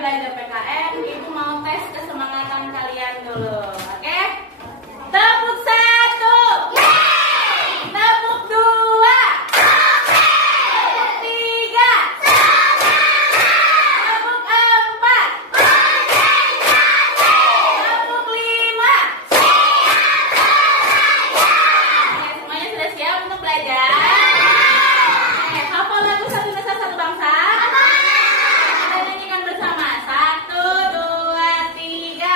belajar PKN, Ibu mau tes kesemangatan kalian dulu. Oke? Tepuk 1. Tepuk 2. Tepuk 3. Tepuk 4. Tepuk 5. Oke, semuanya sudah siap untuk belajar? Oke, hafal lagu Satu Nusa Satu Bangsa? Kita nyanyikan bersama. 1, 2, 3.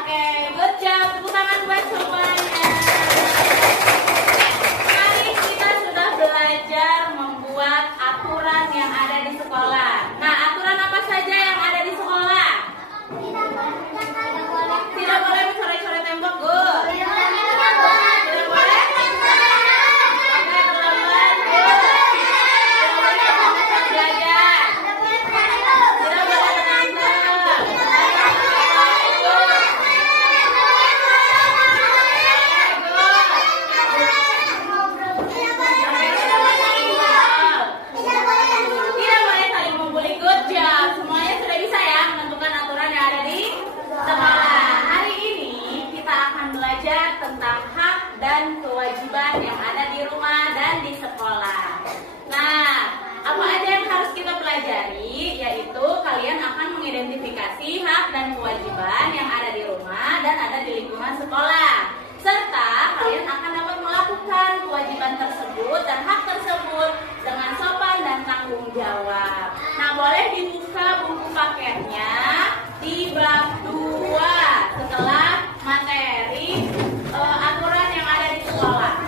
Oke, good job. Tepuk tangan buat semuanya. Hari kita sudah belajar membuat aturan yang ada di sekolah. Nah, aturan apa saja yang ada di sekolah? Tidak boleh mencoret-coret tembok, good. Tidak boleh? Oke, terlambat, good. Tidak boleh memaksa belajar. Tidak boleh menantang. Tidak boleh saling membuli, good job. Semuanya sudah bisa ya menentukan aturan yang ada di sekolah. Hari ini kita akan belajar tentang hak dan kewajiban yang ada di rumah dan di sekolah. Nah, apa aja yang harus kita pelajari? Yaitu kalian akan mengidentifikasi hak dan kewajiban yang ada di rumah dan ada di lingkungan sekolah. Serta kalian akan dapat melakukan kewajiban tersebut dan hak tersebut dengan sopan dan tanggung jawab. Nah, boleh dibuka buku paketnya di bab 2 setelah materi aturan yang ada di sekolah.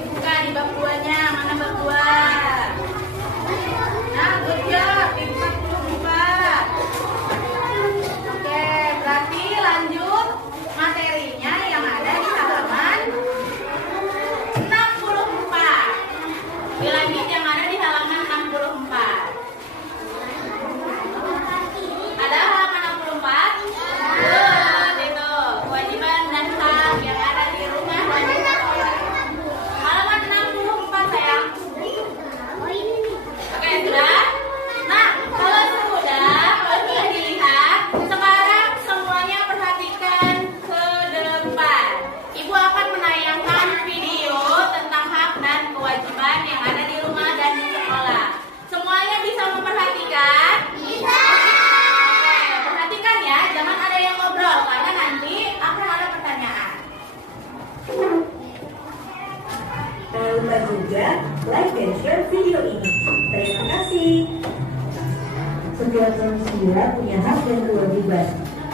Dibuka di bab 2-nya, mana bab 2? Nah, good job, dibuka dulu, buka. Oke, berarti lanjut materinya yang ada di halaman 64. Dilanjut yang ada di halaman 64. Ada halaman 64? Good, itu kewajiban dan hak yang ada di rumah dan di sekolah. Halaman 64 sayang. Oke, sudah? Nah, kalau sudah dilihat, sekarang semuanya perhatikan ke depan. Ibu akan menayangkan video tentang hak dan kewajiban yang ada di rumah dan di sekolah. Semuanya bisa memperhatikan? Bisa. Oke, perhatikan ya, jangan ada yang ngobrol karena nanti akan ada pertanyaan. Jangan lupa juga like dan share video ini. Terima kasih. Setiap manusia punya hak dan kewajiban.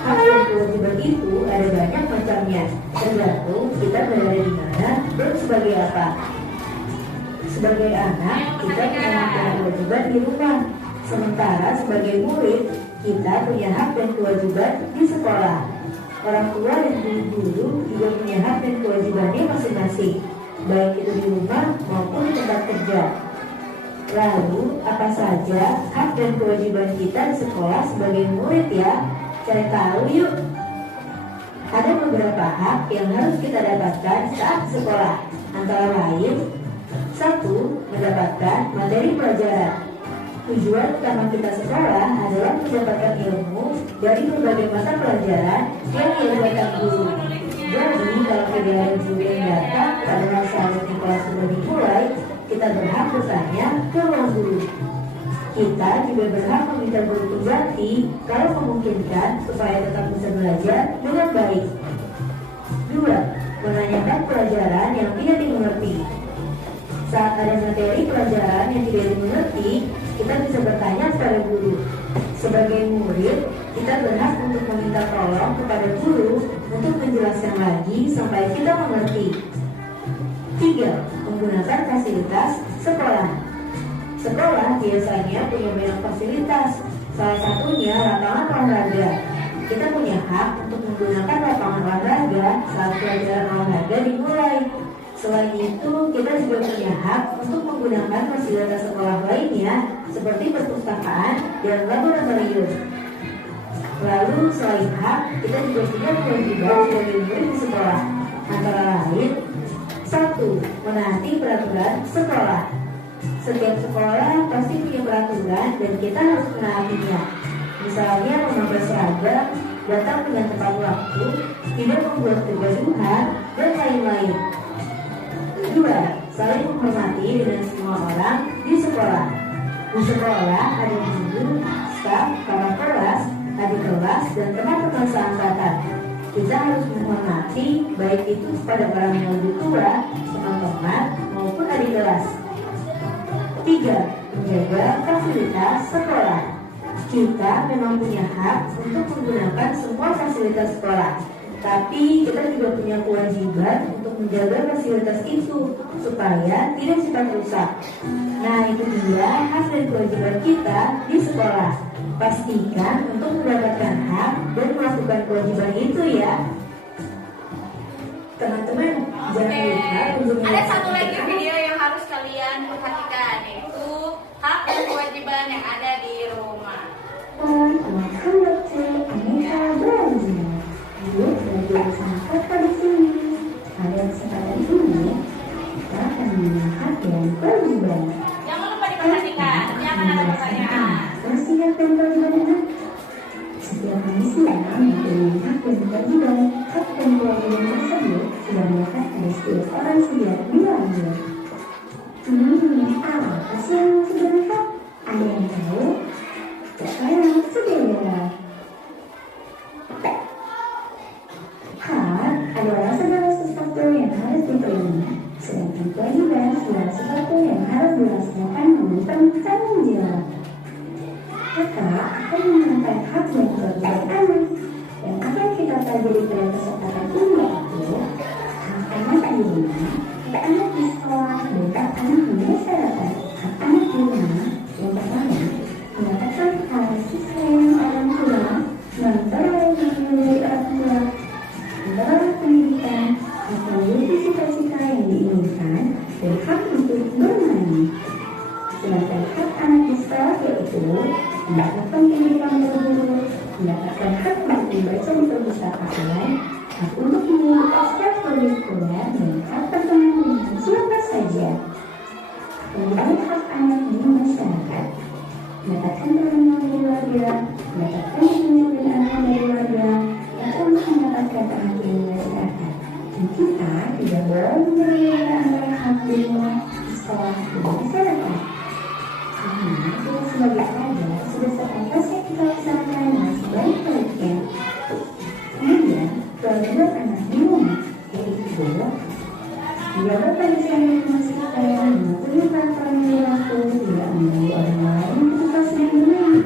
Hak dan kewajiban itu ada banyak macamnya, tergantung kita berada di mana dan sebagai apa. Sebagai anak, kita punya hak dan kewajiban di rumah. Sementara sebagai murid, kita punya hak dan kewajiban di sekolah. Orang tua dan guru juga punya hak dan kewajibannya masing-masing, baik itu di rumah maupun di tempat kerja. Lalu, apa saja hak dan kewajiban kita di sekolah sebagai murid ya? Cari tahu yuk. Ada beberapa hak yang harus kita dapatkan saat sekolah. Antara lain, 1. Mendapatkan materi pelajaran. Tujuan utama kita sekolah adalah mendapatkan ilmu dari berbagai mata pelajaran yang diajarkan guru. Jadi, kalau tidak ada guru yang datang pada saat kelas sudah dimulai, kita berhak bertanya ke ruang guru. Kita juga berhak meminta guru pengganti kalau memungkinkan supaya tetap bisa belajar dengan baik. 2. Menanyakan pelajaran yang tidak dimengerti. Saat ada materi pelajaran yang tidak dimengerti, kita bisa bertanya kepada guru. Sebagai murid, kita berhak untuk meminta tolong kepada guru untuk menjelaskan lagi sampai kita mengerti. 3. Menggunakan fasilitas sekolah. Sekolah biasanya punya banyak fasilitas, salah satunya lapangan olahraga. Kita punya hak untuk menggunakan lapangan olahraga saat pelajaran olahraga dimulai. Selain itu, kita juga punya hak untuk menggunakan fasilitas sekolah lainnya seperti perpustakaan dan laboratorium. Lalu, selain hak, kita juga punya kewajiban sebagai murid di sekolah. Antara lain, 1. Menaati peraturan sekolah. Setiap sekolah pasti punya peraturan dan kita harus menaatinya. Misalnya memakai seragam, datang dengan tepat waktu, tidak membuat kegaduhan, dan lain-lain. 2. Saling menghormati dengan semua orang di sekolah. Di sekolah ada guru, staf, kakak kelas, adik kelas, dan teman-teman seangkatan. Kita harus menghormati baik itu kepada orang yang lebih tua, teman-teman, maupun adik kelas. 3. Menjaga fasilitas sekolah. Kita memang punya hak untuk menggunakan semua fasilitas sekolah, tapi kita juga punya kewajiban untuk menjaga fasilitas itu supaya tidak cepat rusak. Nah, itu dia hak dan kewajiban kita di sekolah. Pastikan untuk mendapatkan hak dan melakukan kewajiban itu ya. Teman-teman, jangan lupa untuk Ada satu lagi video yang harus kalian perhatikan, yaitu hak dan kewajiban yang ada di rumah. Aneka belajar. Yuk belajar bersama kakak di sini. Pada kesempatan ini, kita akan melihat dan kewajiban. Jangan lupa diperhatikan, ini akan ada pertanyaan. Masih hak dan kewajiban? Setiap manusia mempunyai hak dan kewajiban. Hak dan kewajiban tersebut sudah melekat pada setiap orang sejak dilahir. Apa sih yang sudah melekat? Ada yang tahu? Sekarang sudah. Hak adalah segala sesuatu yang harus diterima, sedangkan kewajiban adalah sesuatu yang harus dilaksanakan dengan tanggung jawab. Kakak akan menerangkan hak dan kewajiban anak, yang akan kita pelajari pada kesempatan ini yaitu hak anak di rumah, hak anak di sekolah, dan hak anak di masyarakat. Hak anak di rumah yang pertama mendapatkan kasih sayang orang tua, memperoleh dari orang tua, memperoleh pendidikan, memiliki cita-cita yang diinginkan, dan hak untuk bermain. Sedangkan hak anak di sekolah yaitu mendapatkan pendidikan berguru, mendapatkan hak untuk membaca di perpustakaan, hak untuk mengikuti ekstrakurikuler, dan hak berteman dengan siapa saja. Kemudian hak anak di masyarakat, mendapatkan perlindungan dari warga, mendapatkan perlindungan dan arahan dari warga, dan untuk mendapatkan perhatian masyarakat. Dan kita tidak boleh menyelewengkan antara hak di rumah, di sekolah, dan masyarakat. Karena kita sebagai pelajar sudah sepantasnya kita laksanakan dengan sebaik-baiknya. Kemudian, kewajiban anak di rumah yaitu menjaga kebersihan rumah sekitar, mematuhi peraturan perilaku, tidak mengganggu orang lain ketika sedang bermain.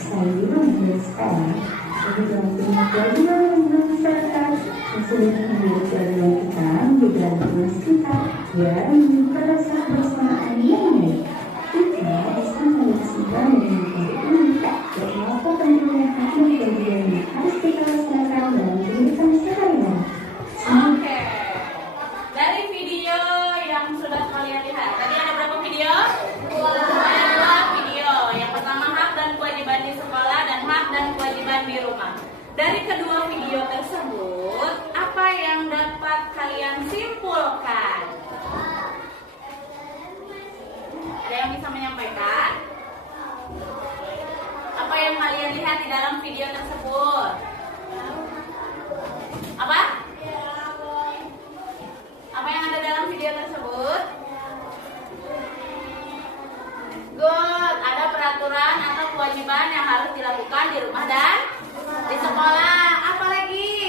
Selain di rumah dan sekolah, kita juga mempunyai kewajiban dengan masyarakat yang sudah menjadi kewajiban kita menjaga lingkungan sekitar biar memiliki rasa kebersamaan yang baik. Kita bisa menyaksikan dengan baik ini dan melakukan pentingnya hak dan kewajiban yang harus kita laksanakan dalam kehidupan sehari-hari. Oke. Dari video yang sudah kalian lihat, tadi ada berapa video? Ada 2 video. Yang pertama hak dan kewajiban di sekolah dan hak dan kewajiban di rumah. Dari kedua video tersebut, apa yang dapat kalian simpulkan? Ada yang bisa menyampaikan? Apa yang kalian lihat di dalam video tersebut? Apa? Apa yang ada dalam video tersebut? Good. Ada peraturan atau kewajiban yang harus dilakukan di rumah dan di sekolah. Apa lagi?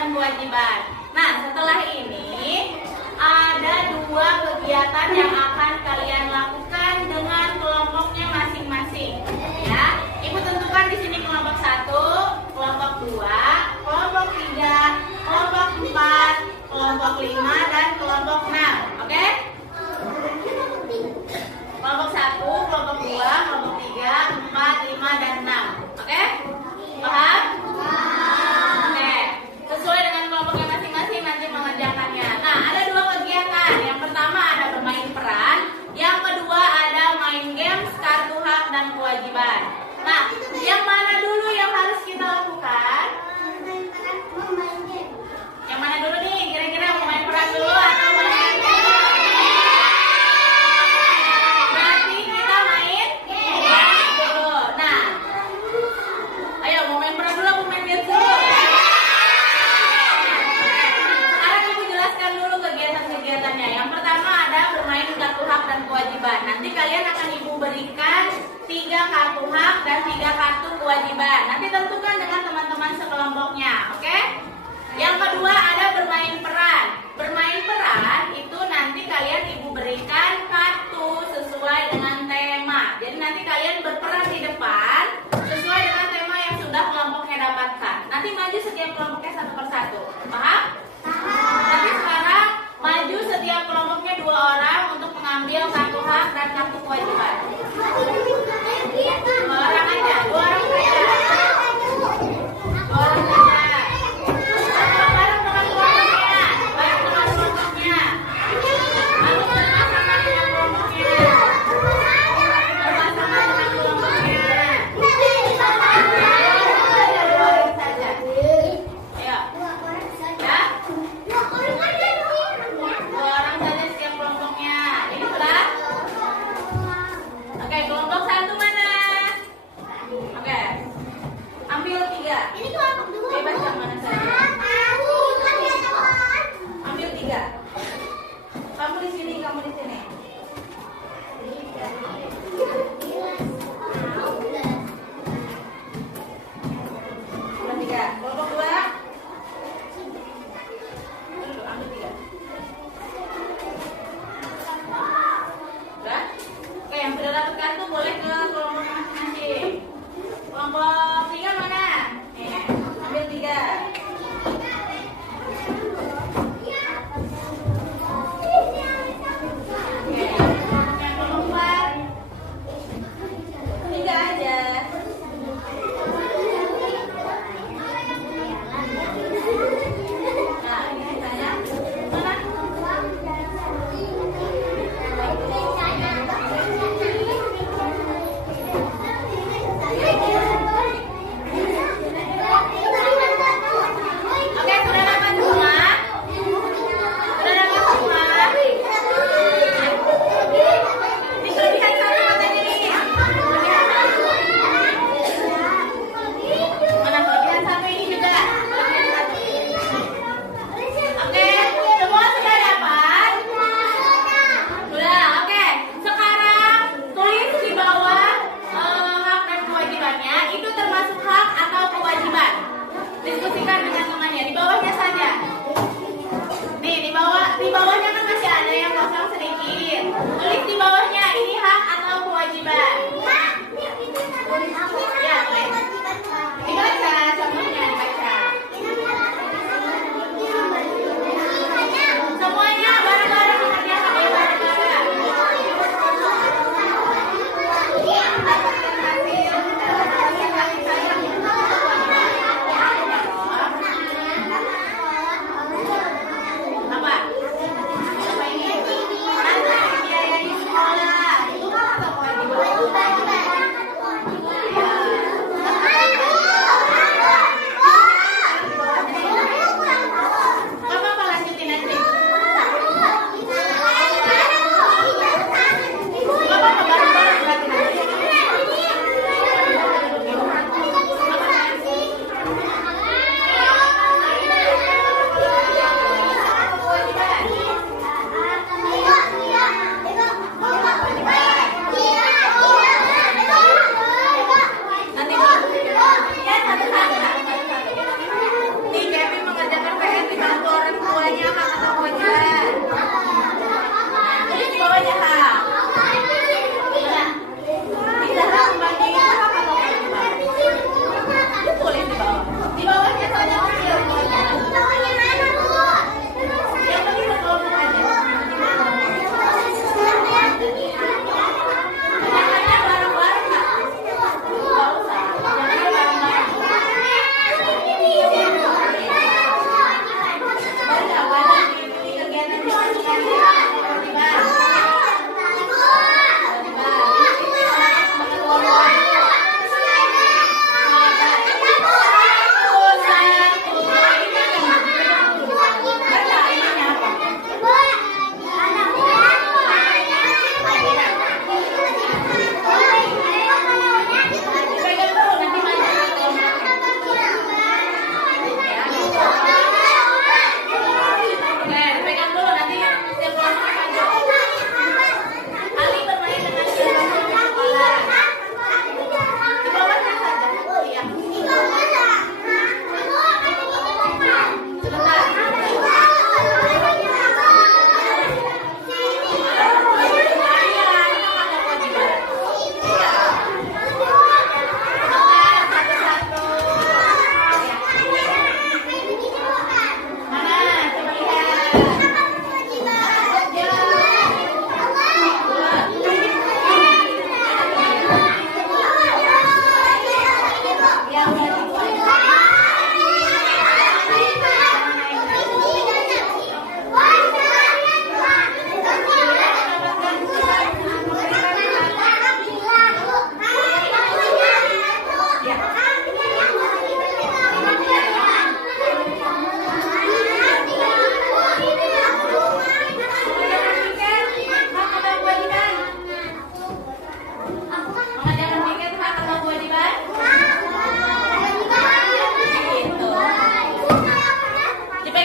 dan kewajiban. Nah, setelah ini ada dua kegiatan yang akan kalian lakukan dengan kelompoknya masing-masing. Ya, Ibu tentukan di sini kelompok 1, kelompok 2, kelompok 3, kelompok 4, kelompok 5, dan kelompok 6. Oke? Kelompok 1, kelompok 2, kelompok 3, 4, 5, dan 6. Oke? Paham? Oke. Sesuai dengan kelompoknya masing-masing nanti mengerjakannya. Nah, ada dua kegiatan. Yang pertama ada bermain peran. Yang kedua ada main games, kartu hak, dan kewajiban. Nah, yang mana dulu yang harus kita lakukan? Yang mana dulu nih? Kira-kira mau main peran dulu atau main game? Berarti kita main game dulu. Nah, ayo mau main peran dulu atau main game dulu? Sekarang Ibu jelaskan dulu kegiatan-kegiatannya. Yang pertama ada bermain kartu hak dan kewajiban. Nanti kalian akan Ibu berikan 3 kartu hak dan 3 kartu kewajiban. Nanti tentukan dengan teman-teman sekelompoknya, oke? Yang kedua ada bermain peran. Bermain peran itu nanti kalian Ibu berikan kartu sesuai dengan tema. Jadi nanti kalian berperan di depan sesuai dengan tema yang sudah kelompoknya dapatkan. Nanti maju setiap kelompoknya satu persatu. Paham? Nanti sekarang maju setiap kelompoknya 2 orang untuk mengambil kartu hak dan kartu kewajiban. 2 orang aja, 2 orang saja.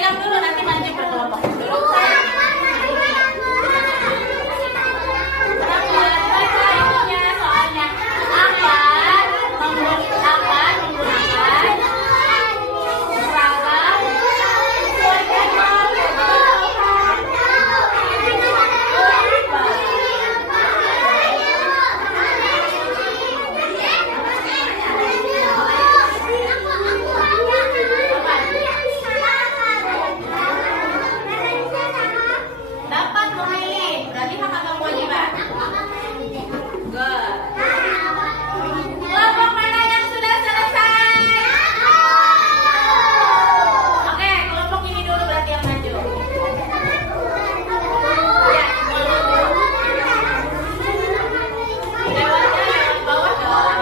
diam dulu, nanti maju berkelompok. Duduk. Baca itunya soalnya. Akan menggunakan seragam dapat Muhaimin. Berarti hak atau kewajiban? Good. Kelompok mana yang sudah selesai? Oke, kelompok ini dulu berarti yang maju. Ya. Lewatnya lewat bawah dong.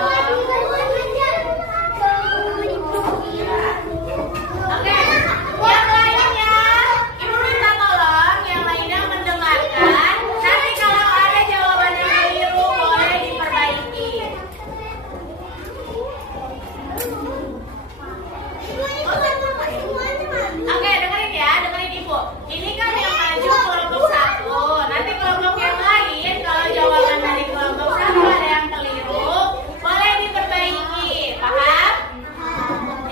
Oke, yang lainnya, Ibu minta tolong yang lainnya mendengarkan. Nanti kalau ada jawaban yang keliru boleh diperbaiki. Oke, dengerin ya, dengerin Ibu. Ini kan yang maju kelompok 1. Nanti kelompok yang lain kalau jawaban dari kelompok 1 ada yang keliru, boleh diperbaiki. Paham?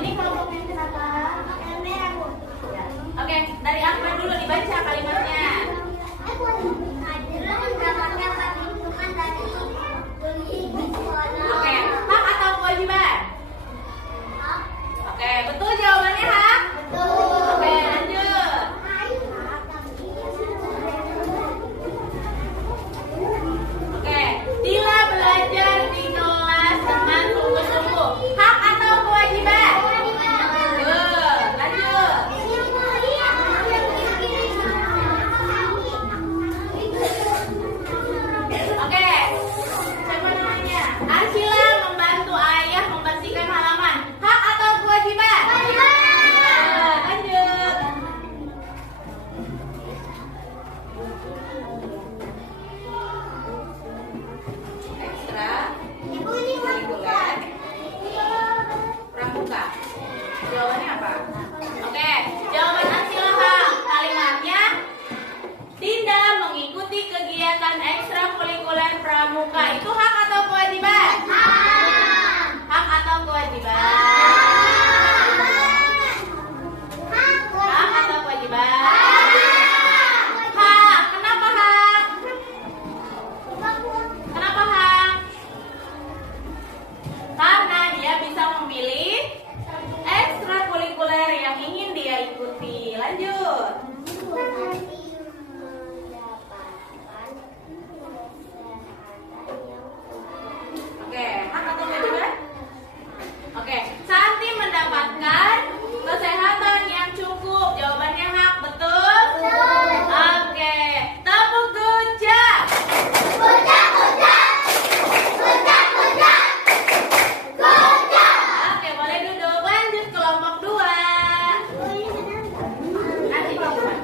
Ini kelompoknya kenapa? Oke, dari Ahmad dulu dibaca kalimatnya. Oke, hak atau kewajiban? Oke, betul jawabannya hak? Oke, lanjut. Oke, Dila belajar di kelas dengan sungguh-sungguh. Hak atau kewajiban? Good, lanjut. Oke, siapa namanya? Arsila membantu ayah membersihkan halaman. Hak atau kewajiban? Good, lanjut. Ekstra kurikuler pramuka. Jawabannya apa? Oke, jawaban Arsila hak. Kalimatnya Dinda mengikuti kegiatan ekstrakurikuler pramuka. Itu hak atau kewajiban? Hak atau kewajiban? Hak atau kewajiban? Hak. Kenapa hak? Kenapa hak? Karena dia bisa memilih ekstrakurikuler yang ingin dia ikuti. Lanjut. Oke, hak atau kewajiban? Oke, Santi mendapatkan kesehatan yang cukup. Jawabannya hak, betul? Oke, tepuk gojak. Oke, boleh duduk. Lanjut kelompok 2. Nanti kelompok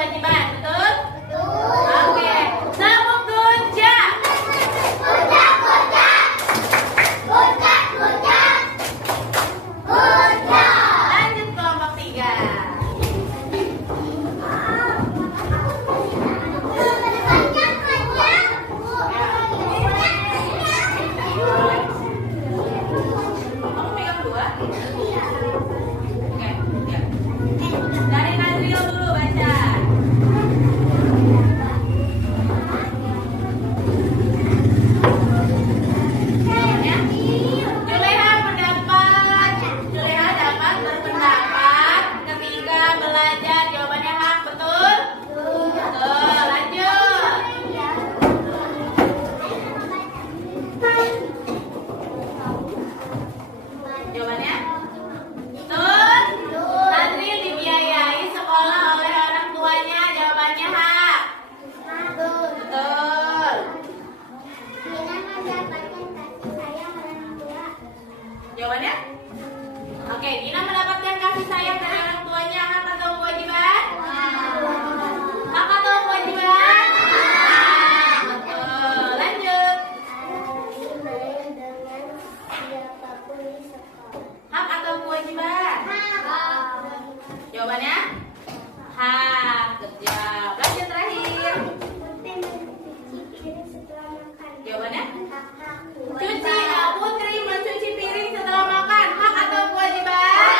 kewajiban, betul? Oke, tepuk gojak. Lanjut kelompok 3. Kamu pegang 2? Oke, ya. Dari Nazril dulu baca. Ya. Juleha dapat berpendapat ketika belajar. Jawabannya hak, betul? Betul, lanjut. Jawabannya? Betul. Nazril dibiayai sekolah oleh orang tuanya. Jawabannya hak. Betul. Jawabannya? Oke, Dina mendapatkan kasih sayang dari orang tuanya. Hak atau kewajiban? Hak atau kewajiban? Betul. Lanjut. Hak atau kewajiban? Jawabannya? Hak. Good job. Lanjut terakhir. Jawabannya? Putri mencuci piring setelah makan. Hak atau kewajiban?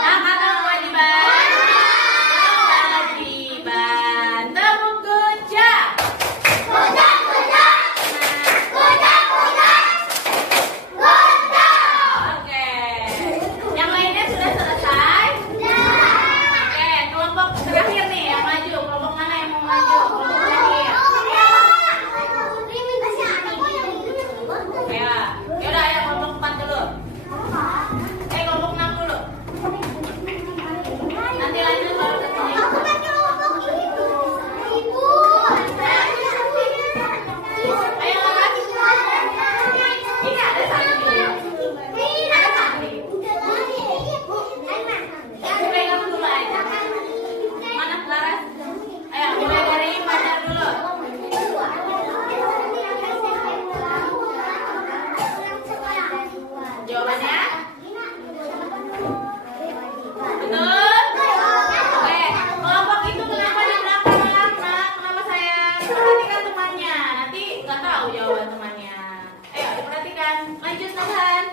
Hak atau kewajiban? Kewajiban. Tepuk gojak. Oke. Yang lainnya sudah selesai? Oke, kelompok terakhir nih yang maju. Kelompok mana yang mau maju? Kelompok terakhir. Ya, yaudah ya kelompok 4 dulu. Kelompok 6 dulu. Nanti lanjut baru ke sini. Ayo lah. Ini ada Sandi. Ada Sandi. Aku pegang dulu aja. Mana Laras? Ayo, mulai dari pacar dulu. Jawabannya? Betul? Oke, kelompok itu kenapa di belakang anak? Kenapa sayang? Perhatikan temannya. Nanti nggak tahu jawaban temannya. Ayo, diperhatikan. Lanjut, Nathan.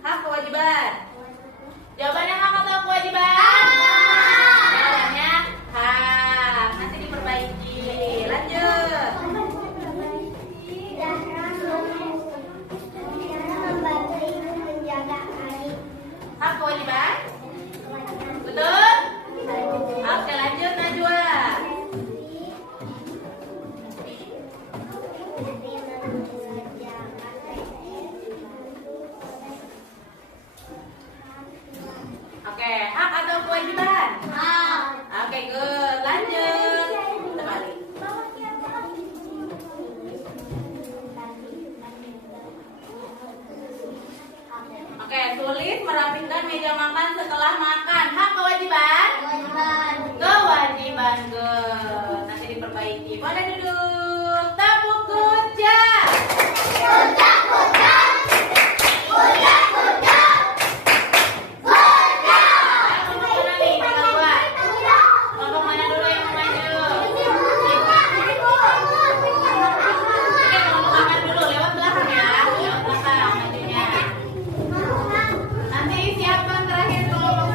Hak kewajiban. Jawabannya hak atau kewajiban? Jawabannya hak. Nanti diperbaiki. Lanjut. Hak kewajiban? Betul? Oke, lanjut Najwa. Oke, hak atau kewajiban? Hak. Oke, good. Lanjut. Terbalik. Oke, sulit merapikan meja makan setelah makan. Hak kewajiban? Kewajiban, good. Nanti diperbaiki. Pada duduk. Tepuk gojak. Kelompok mana dulu yang mau maju? Oke, kelompok makan dulu. Lewat belakang ya. Lewat belakang majunya. Nanti siapkan terakhir kelompok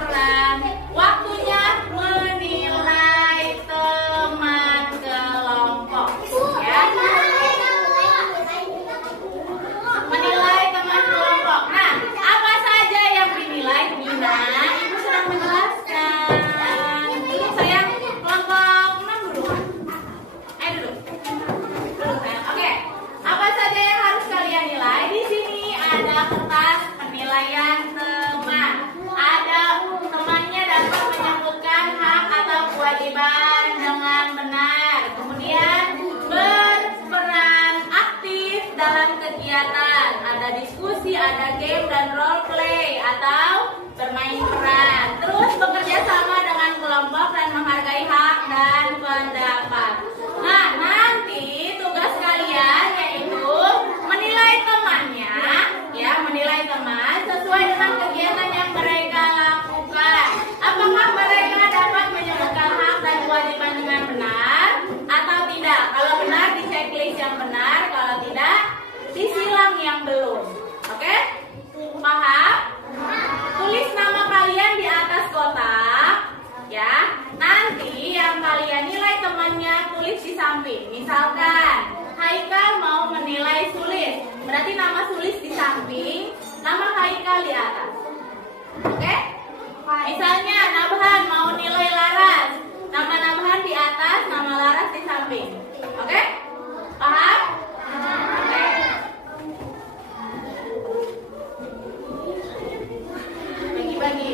peran. Waktunya menilai teman kelompok. Ya. Menilai teman kelompok. Nah, apa saja yang dinilai? Bina, Ibu sedang menjelaskan. Duduk sayang, kelompok 6 dulu. Ayo duduk. Duduk sayang. Oke. Apa saja yang harus kalian nilai? Di sini ada kertas penilaian teman. Ada temannya dapat menyebutkan hak atau kewajiban dengan benar. Kemudian berperan aktif dalam kegiatan. Ada diskusi, ada game dan role play atau bermain peran. Terus bekerja sama dengan kelompok dan menghargai hak dan pendapat. Nah, nanti tugas kalian yaitu menilai temannya, ya, menilai teman sesuai dengan kegiatan yang mereka lakukan. Apakah mereka dapat menyebutkan hak dan kewajiban dengan benar atau tidak? Kalau benar di checklist yang benar, kalau tidak disilang yang belum. Oke? Paham? Tulis nama kalian di atas kotak, ya. Nanti yang kalian nilai temannya tulis di samping. Misalkan Haikal mau menilai Sulis, berarti nama Sulis di samping, nama Haikal di atas. Oke? Misalnya Nabhan mau nilai Laras, nama Nabhan di atas, nama Laras di samping. Oke? Paham? Oke. Bagi-bagi.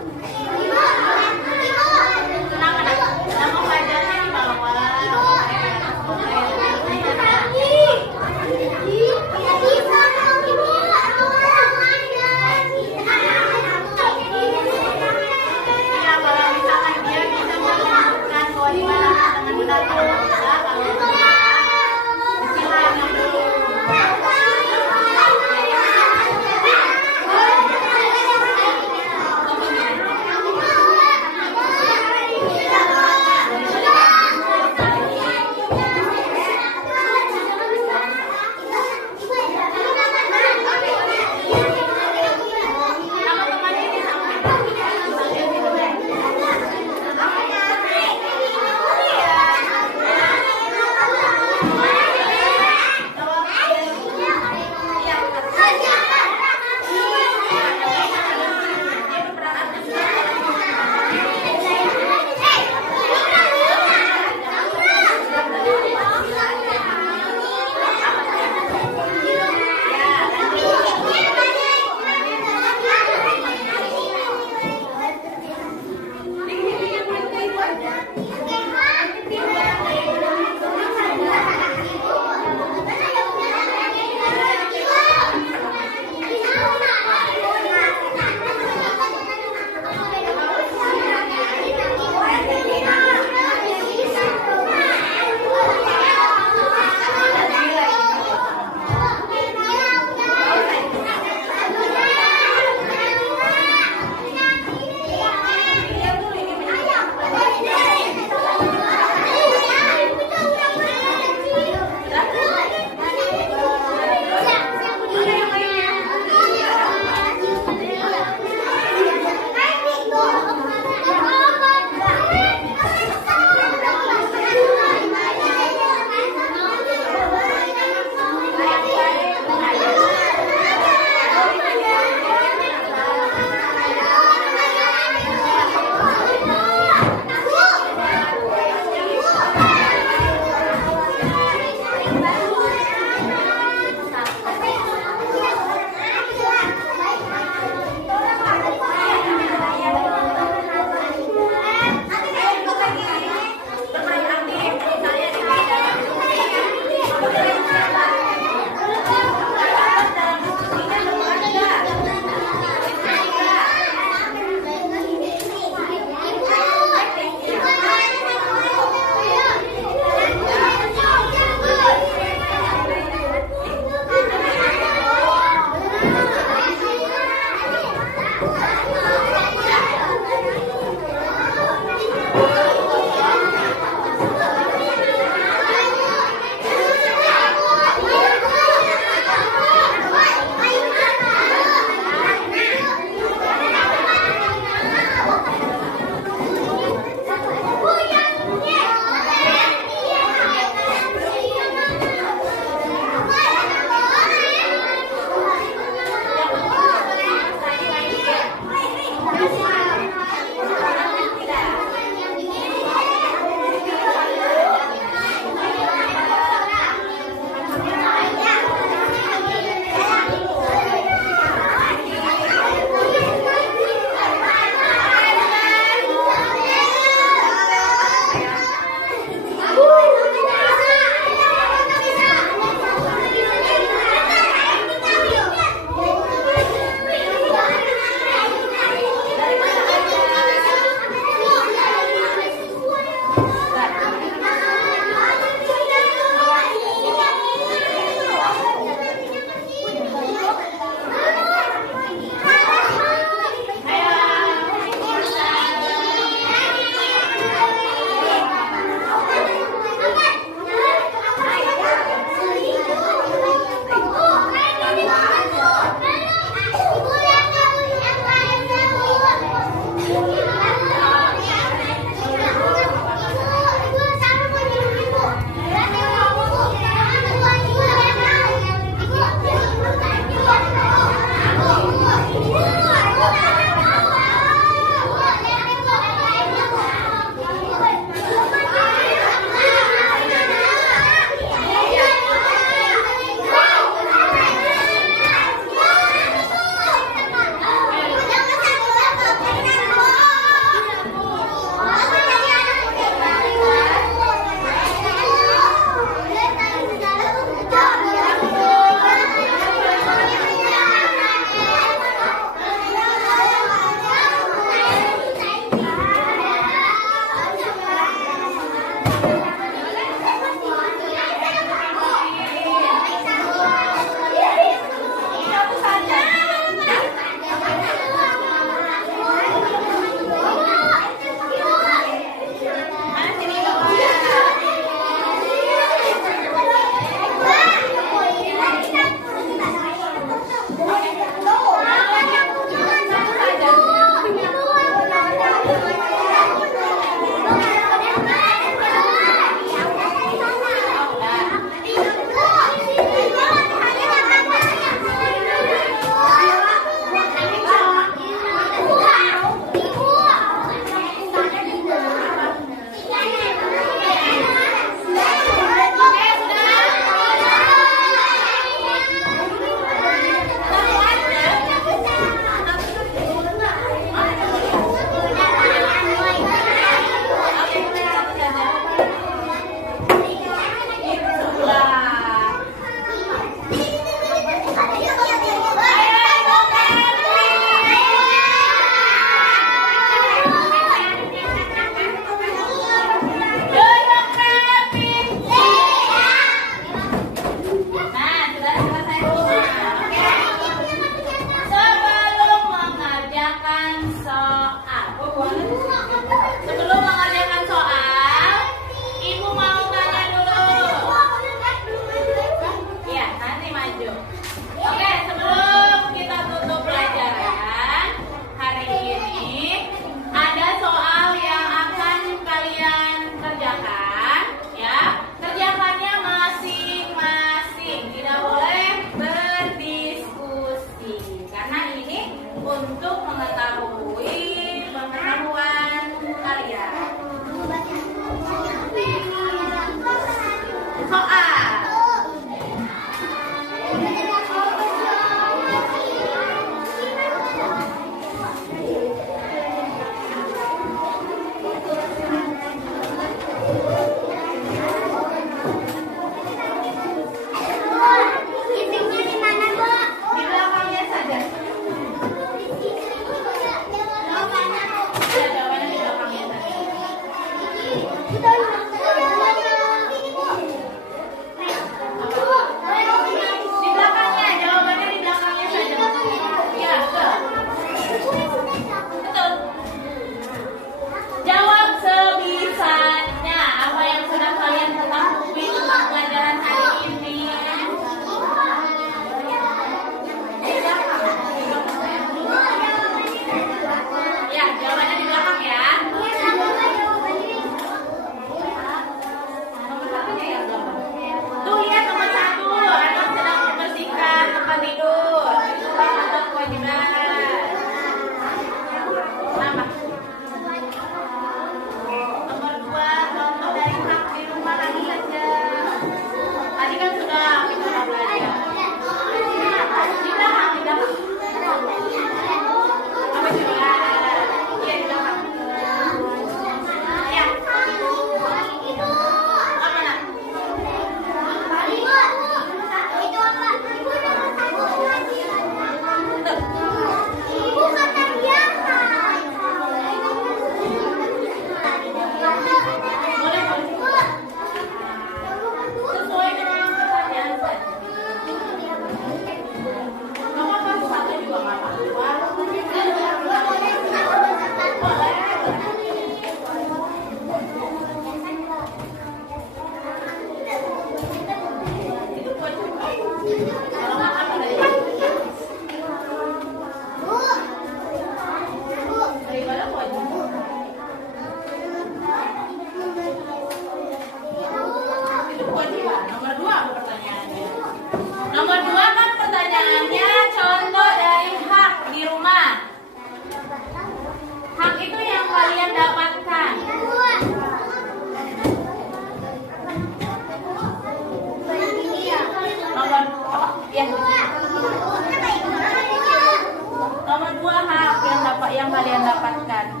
kalian dapatkan?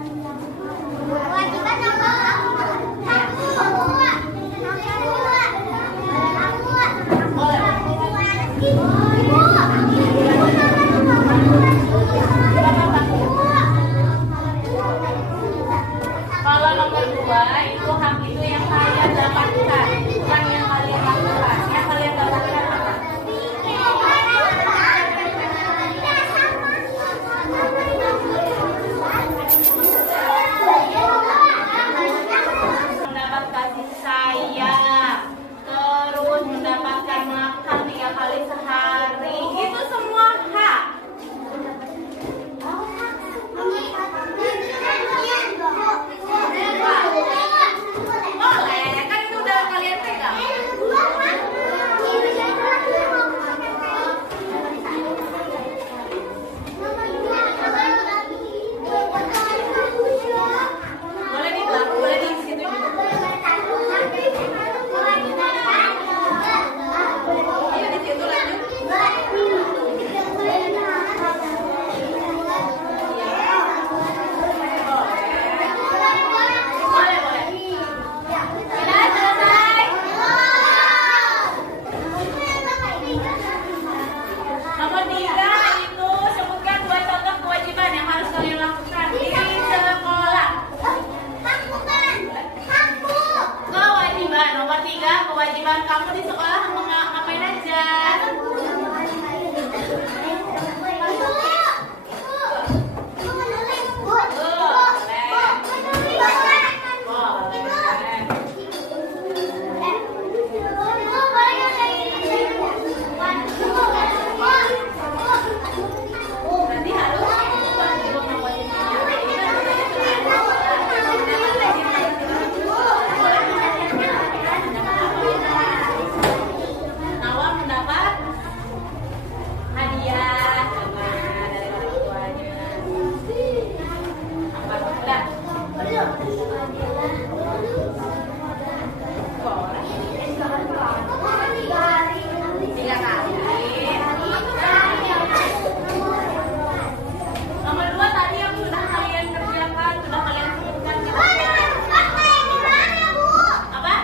Kewajiban nomor satu. Kalau nomor 2 itu hak itu yang kalian dapatkan, bukan yang kalian lakukan. Yang kalian dapatkan apa? Mendapat kasih sayang, terus mendapatkan makan 3 kali sehari. Itu semua hak. Boleh, kan itu udah kalian pegang. Boleh di belakang, boleh di situ juga. Ayo di situ lanjut. Boleh, boleh. Sudah selesai. Nomor 3 itu sebutkan 2 contoh kewajiban yang harus kalian lakukan di sekolah. Kewajiban nomor 3, kewajiban kamu di sekolah ngapain aja? Berarti harus Nawa mendapat hadiah dari orang tuanya. Apa sudah? Boleh. Tiga kali. Nomor 2 tadi yang sudah kalian kerjakan, sudah kalian sebutkan. Apa?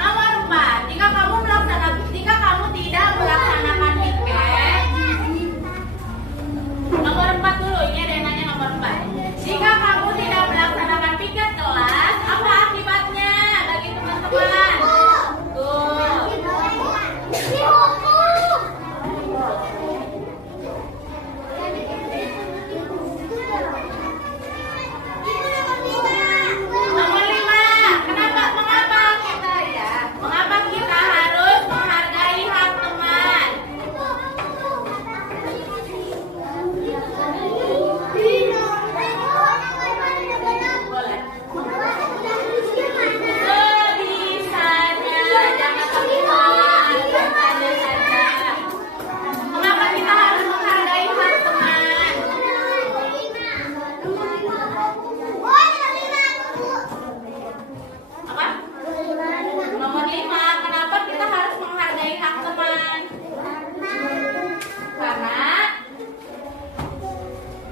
Nomor 4, jika kamu tidak melaksanakan piket. Nomor 4 dulu, ini ada yang nanya nomor 4. Jika kamu tidak melaksanakan piket kelas, apa akibatnya bagi teman-teman? Tuh. Nomor 5, mengapa kita harus menghargai hak teman? Boleh. Sebisanya, jangan terlalu tanya saja. Mengapa kita harus menghargai hak teman? Apa? Nomor 5, kenapa kita harus menghargai hak teman?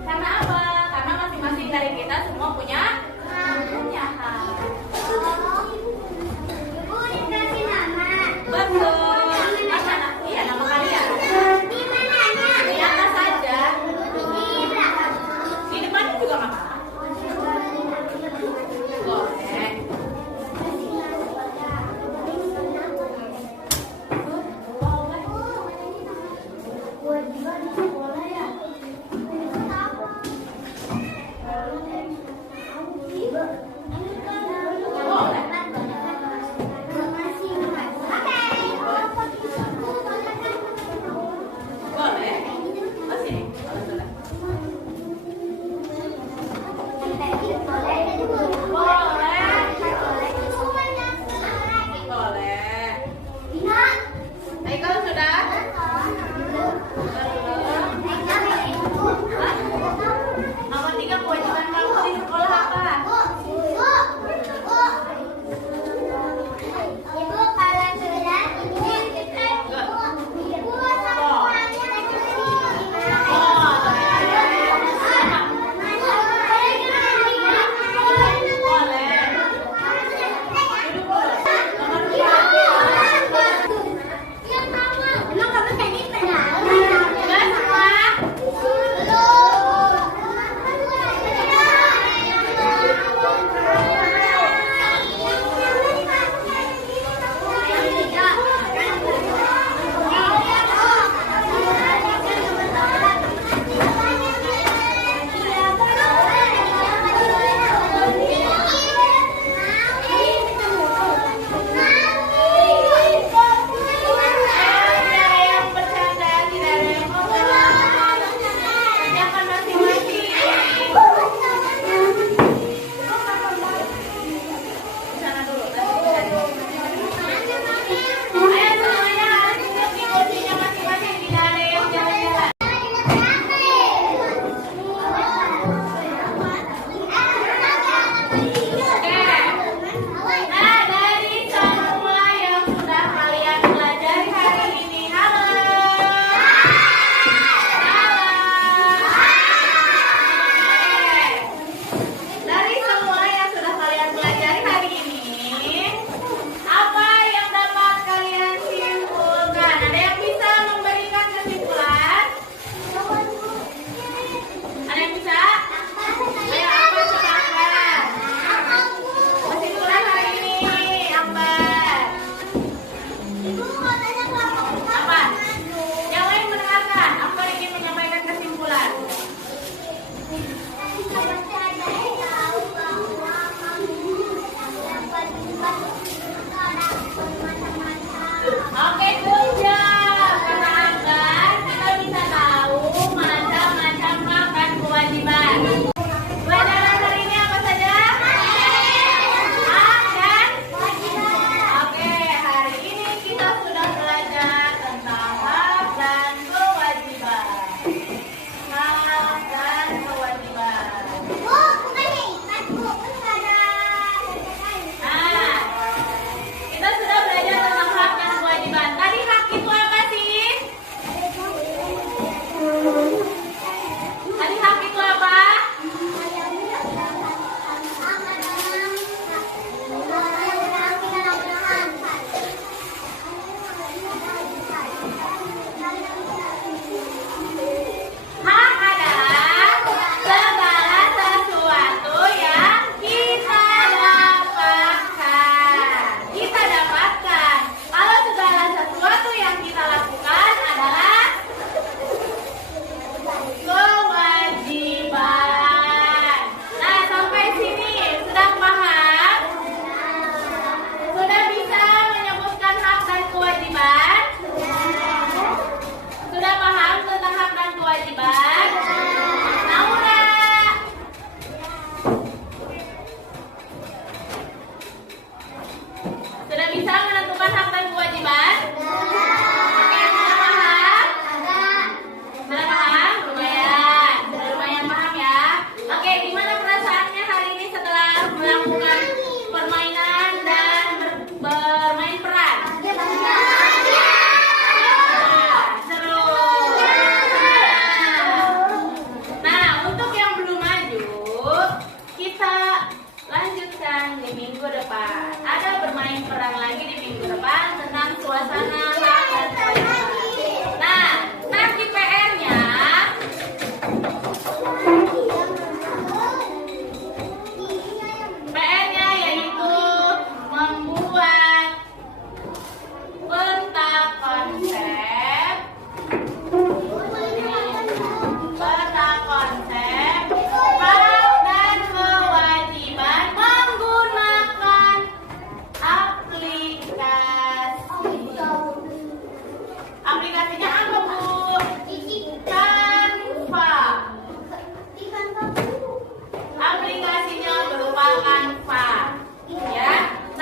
Karena apa? Karena masing-masing dari kita semua punya hak. Betul. Mana? Iya, nama kalian. Di atas saja. Di depan juga nggak apa-apa. Boleh.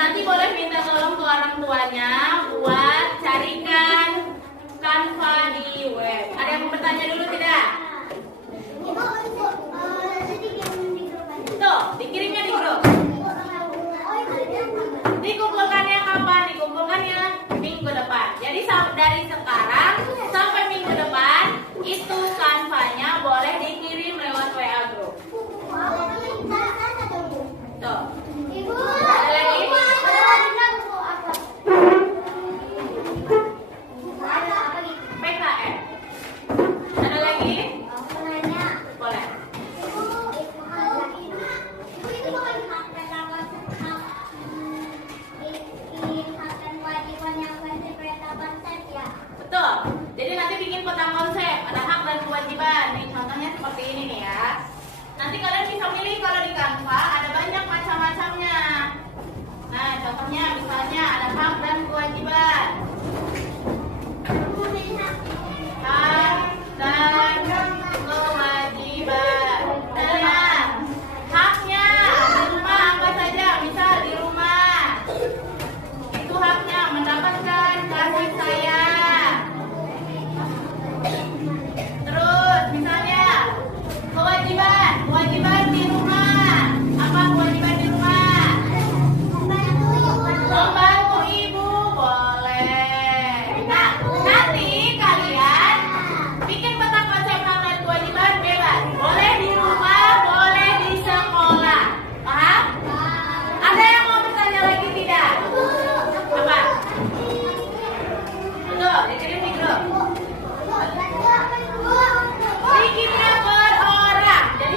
nanti boleh minta tolong ke orang tuanya buat carikan Canva di web. Ada yang mau bertanya dulu tidak? Tuh, dikirimnya di grup. Dikumpulkannya kapan? Dikumpulkannya minggu depan. Jadi dari sekarang sampai minggu depan itu Canva-nya boleh dikirim lewat WA group. Tuh. Ada lagi? PKN. Ada lagi? Boleh. Betul. Jadi nanti bikin peta konsep, ada hak dan kewajiban. Nih contohnya seperti ini nih ya. Nanti kalian bisa milih kalau di Canva ada banyak macam-macamnya. Nah, contohnya misalnya ada hak dan kewajiban. Hak dan kewajiban. Nah, haknya di rumah apa saja? Misal di rumah itu haknya mendapatkan kasih sayang. Terus misalnya kewajiban di rumah. Apa kewajiban di rumah? Membantu ibu boleh. Nah, nanti kalian bikin peta konsep hak dan kewajiban bebas. Boleh di rumah, boleh di sekolah. Paham? Ada yang mau bertanya lagi tidak? Apa? Betul, dikirim di grup. Bikinnya per orang. Jadi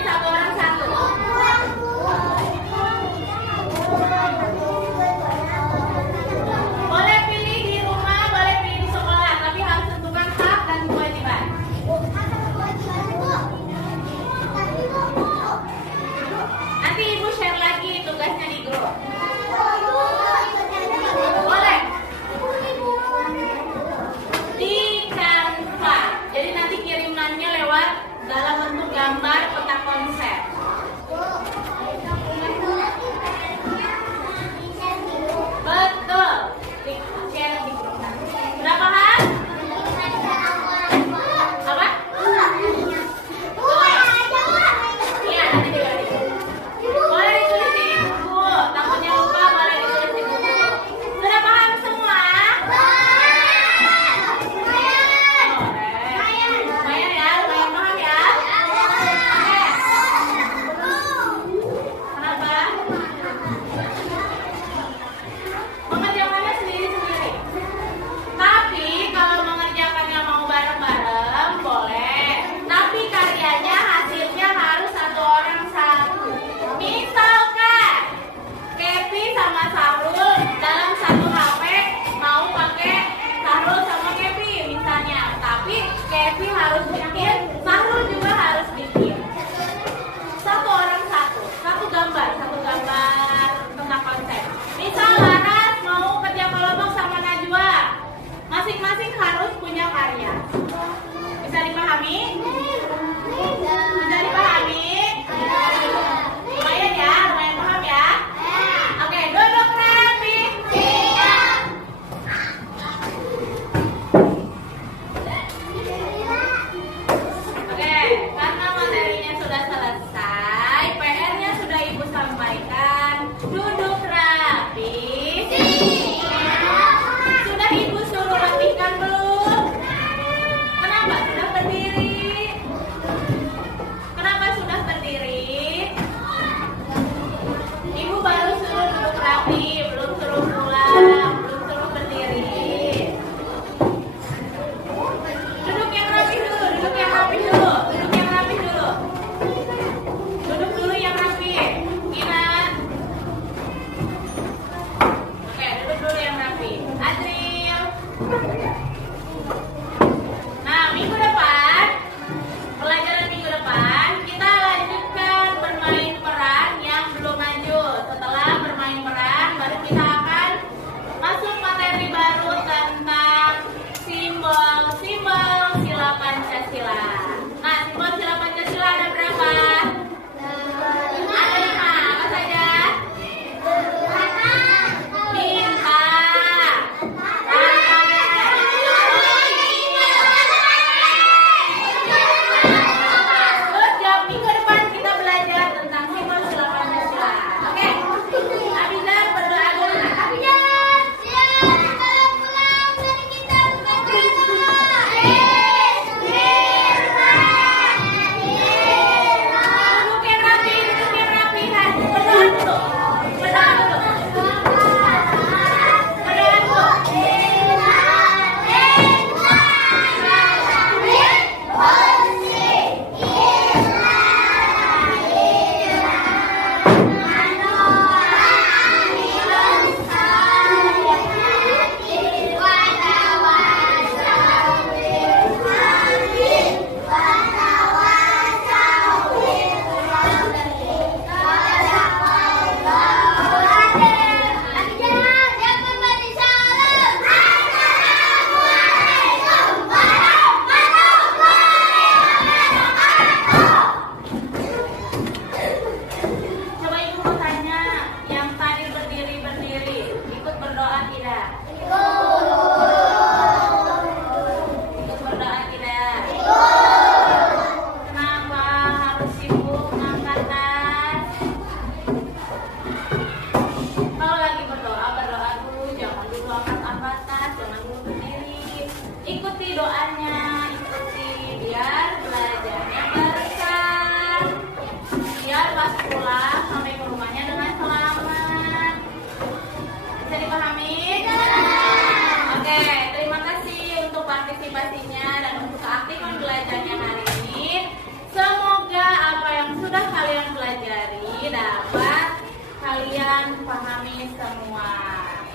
pahami semua.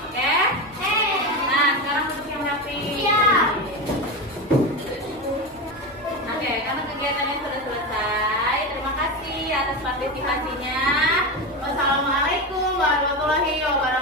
Oke? Nah, sekarang untuk yang happy. Siap. Oke, karena kegiatannya sudah selesai. Terima kasih atas partisipasinya. Wassalamualaikum warahmatullahi wabarakatuh.